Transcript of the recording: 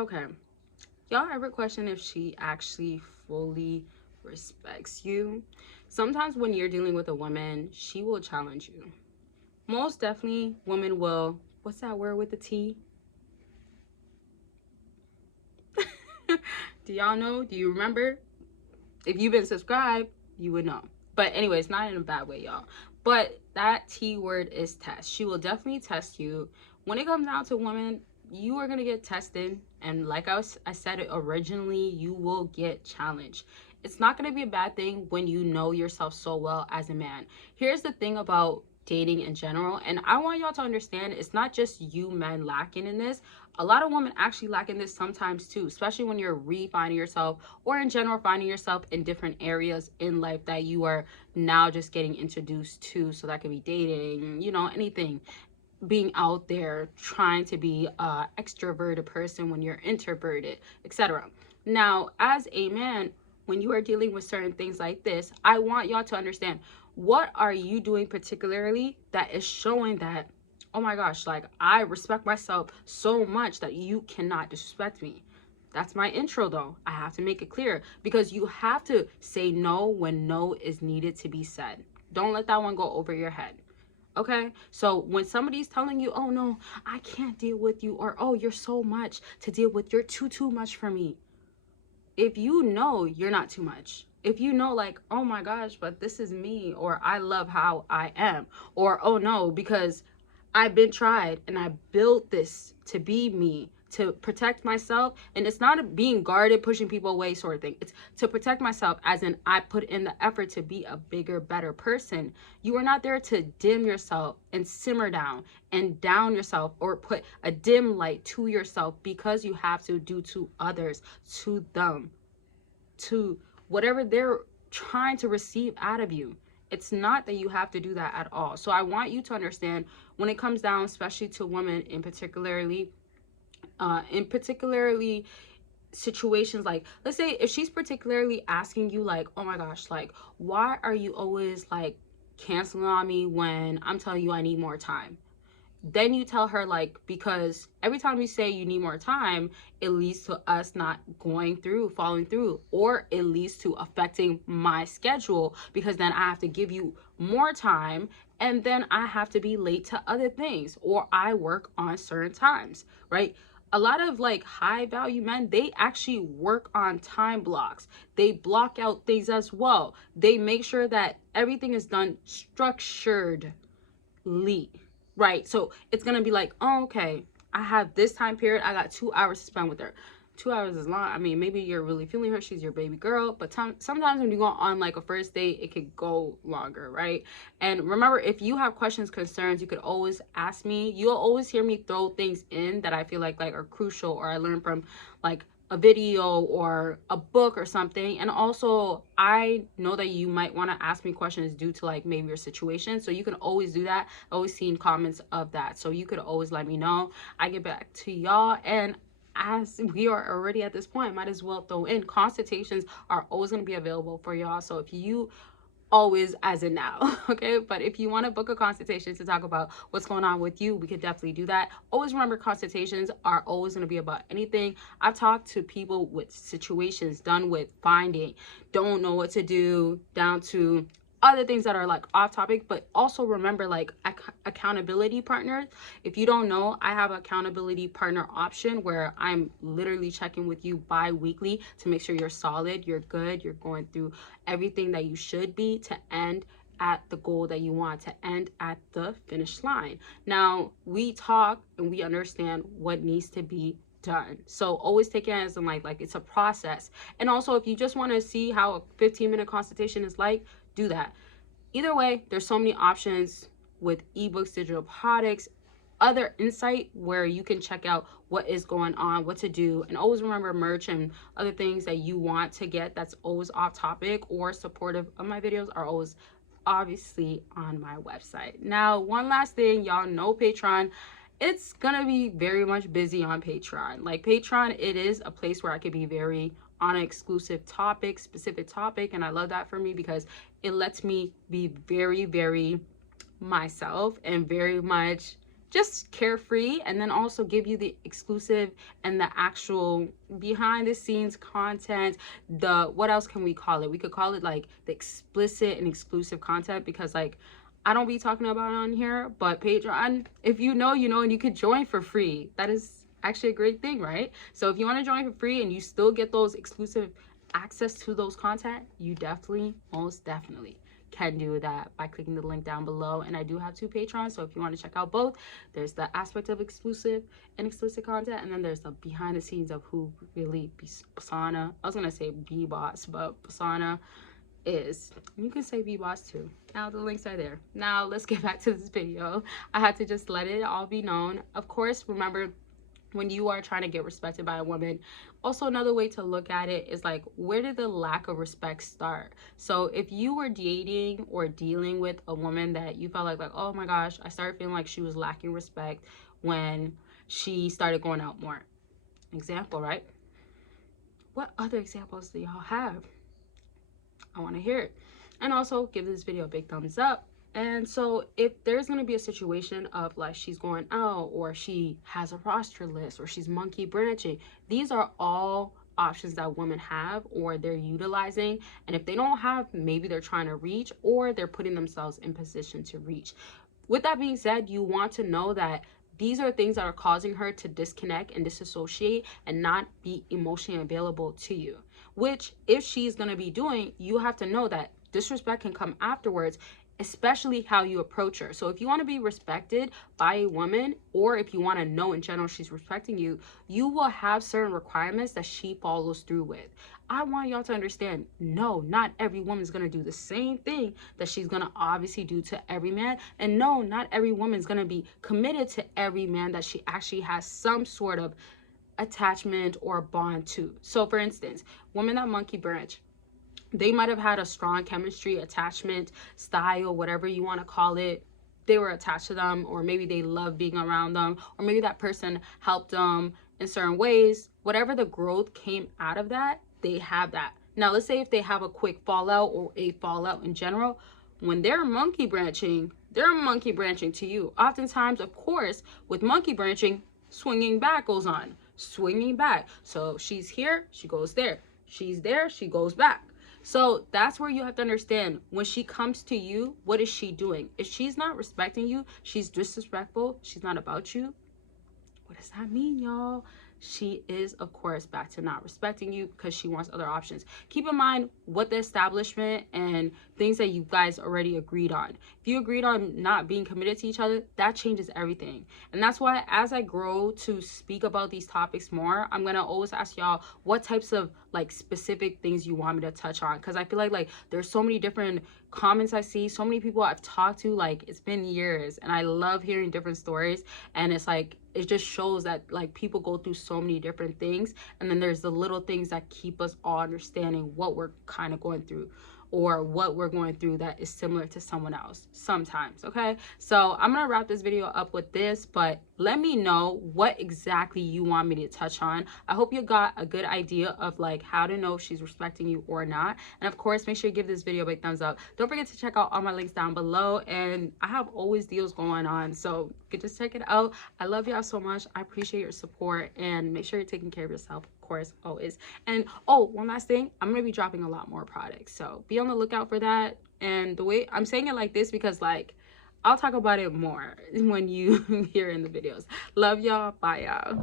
Okay. Y'all ever question if she actually fully respects you? Sometimes when you're dealing with a woman, she will challenge you. Most definitely, women will. What's that word with the T? Do y'all know? Do you remember? If you've been subscribed, you would know. But anyways, not in a bad way, y'all. But that T word is test. She will definitely test you. When it comes down to women, you are gonna get tested, and like I said it originally, you will get challenged. It's not gonna be a bad thing when you know yourself so well as a man. Here's the thing about dating in general, and I want y'all to understand, it's not just you men lacking in this. A lot of women actually lack in this sometimes too, especially when you're refining yourself, or in general finding yourself in different areas in life that you are now just getting introduced to. So that could be dating, you know, anything, being out there, trying to be a extroverted person when you're introverted, etc. Now, as a man, when you are dealing with certain things like this, I want y'all to understand, what are you doing particularly that is showing that, oh my gosh, like, I respect myself so much that you cannot disrespect me? That's my intro though. I have to make it clear, because you have to say no when no is needed to be said. Don't let that one go over your head. Okay, so when somebody's telling you, oh no, I can't deal with you, or oh, you're so much to deal with, you're too much for me. If you know you're not too much, if you know, like, oh my gosh, but this is me, or I love how I am, or oh no, because I've been tried and I built this to be me, to protect myself. And it's not being guarded, pushing people away sort of thing. It's to protect myself, as in I put in the effort to be a bigger, better person. You are not there to dim yourself and simmer down and down yourself, or put a dim light to yourself because you have to do to others, to them, to whatever they're trying to receive out of you. It's not that you have to do that at all. So I want you to understand, when it comes down, especially to women in particularly situations, like, let's say if she's particularly asking you, like, oh my gosh, like, why are you always like canceling on me when I'm telling you I need more time? Then you tell her, like, because every time you say you need more time, it leads to us not following through, or it leads to affecting my schedule, because then I have to give you more time, and then I have to be late to other things, or I work on certain times, right? A lot of like high value men, they actually work on time blocks. They block out things as well. They make sure that everything is done structuredly. Right, so it's gonna be like, oh, okay, I have this time period, I got 2 hours to spend with her. 2 hours is long. I mean, maybe you're really feeling her, she's your baby girl, but sometimes when you go on like a first date, it could go longer, right? And remember, if you have questions, concerns, you could always ask me. You'll always hear me throw things in that I feel like are crucial, or I learned from like a video or a book or something. And also, I know that you might want to ask me questions due to like maybe your situation, so you can always do that. I always seen comments of that, so you could always let me know. I get back to y'all. And as we are already at this point, might as well throw in, consultations are always going to be available for y'all. So if you always, as in now, okay? But if you want to book a consultation to talk about what's going on with you, we could definitely do that. Always remember, consultations are always going to be about anything. I've talked to people with situations done with finding, don't know what to do, down to other things that are like off topic. But also remember, like, accountability partners. If you don't know, I have an accountability partner option where I'm literally checking with you bi-weekly to make sure you're solid, you're good, you're going through everything that you should be to end at the goal that you want, to end at the finish line. Now, we talk and we understand what needs to be done. So always take it as in like it's a process. And also, if you just want to see how a 15-minute consultation is like, do that. Either way, there's so many options with ebooks, digital products, other insight where you can check out what is going on, what to do. And always remember, merch and other things that you want to get that's always off topic or supportive of my videos are always obviously on my website. Now, one last thing, y'all know Patreon. It's gonna be very much busy on Patreon. Like, Patreon, it is a place where I could be very on an exclusive topic, specific topic, and I love that for me because it lets me be very, very myself and very much just carefree, and then also give you the exclusive and the actual behind the scenes content. The, what else can we call it? We could call it like the explicit and exclusive content, because like I don't be talking about it on here, but Patreon, if you know, you know, and you could join for free. That is actually a great thing, right? So if you want to join for free and you still get those exclusive access to those content, you definitely, most definitely can do that by clicking the link down below. And I do have 2 Patrons, so if you want to check out both, there's the aspect of exclusive and explicit content, and then there's the behind the scenes of who really BBossArmy, I was gonna say BBoss, but BBossArmy is. You can say BBoss too. Now the links are there. Now let's get back to this video. I had to just let it all be known. Of course, remember, when you are trying to get respected by a woman, also another way to look at it is like, where did the lack of respect start? So if you were dating or dealing with a woman that you felt like, oh my gosh, I started feeling like she was lacking respect when she started going out more. Example, right? What other examples do y'all have? I want to hear it. And also give this video a big thumbs up. And so if there's going to be a situation of like she's going out, or she has a roster list, or she's monkey branching, these are all options that women have or they're utilizing. And if they don't have, maybe they're trying to reach, or they're putting themselves in position to reach. With that being said, you want to know that these are things that are causing her to disconnect and disassociate and not be emotionally available to you. Which, if she's going to be doing, you have to know that disrespect can come afterwards, especially how you approach her. So if you want to be respected by a woman, or if you want to know in general she's respecting you, you will have certain requirements that she follows through with. I want y'all to understand, no, not every woman's going to do the same thing that she's going to obviously do to every man. And no, not every woman's going to be committed to every man that she actually has some sort of attachment or bond to. So for instance, women that monkey branch, they might have had a strong chemistry, attachment, style, whatever you want to call it. They were attached to them, or maybe they love being around them, or maybe that person helped them in certain ways. Whatever the growth came out of that, they have that. Now, let's say if they have a quick fallout or a fallout in general, when they're monkey branching to you. Oftentimes, of course, with monkey branching, swinging back goes on, swinging back. So she's here, she goes there. She's there, she goes back. So that's where you have to understand, when she comes to you, what is she doing? If she's not respecting you, she's disrespectful, she's not about you, what does that mean, y'all? She is, of course, back to not respecting you because she wants other options. Keep in mind what the establishment and things that you guys already agreed on. If you agreed on not being committed to each other, that changes everything. And that's why, as I grow to speak about these topics more, I'm going to always ask y'all what types of like specific things you want me to touch on. Because I feel like there's so many different comments I see, so many people I've talked to, like it's been years, and I love hearing different stories. And it's like, it just shows that like people go through so many different things, and then there's the little things that keep us all understanding what we're kind of going through, or what we're going through that is similar to someone else sometimes. Okay, so I'm gonna wrap this video up with this, but let me know what exactly you want me to touch on. I hope you got a good idea of like how to know if she's respecting you or not. And of course, make sure you give this video a big thumbs up. Don't forget to check out all my links down below, and I have always deals going on, so you can just check it out. I love y'all so much. I appreciate your support, and make sure you're taking care of yourself, of course, always. And oh, one last thing, I'm gonna be dropping a lot more products, so be on the lookout for that. And the way I'm saying it like this, because like I'll talk about it more when you hear in the videos. Love y'all. Bye, y'all.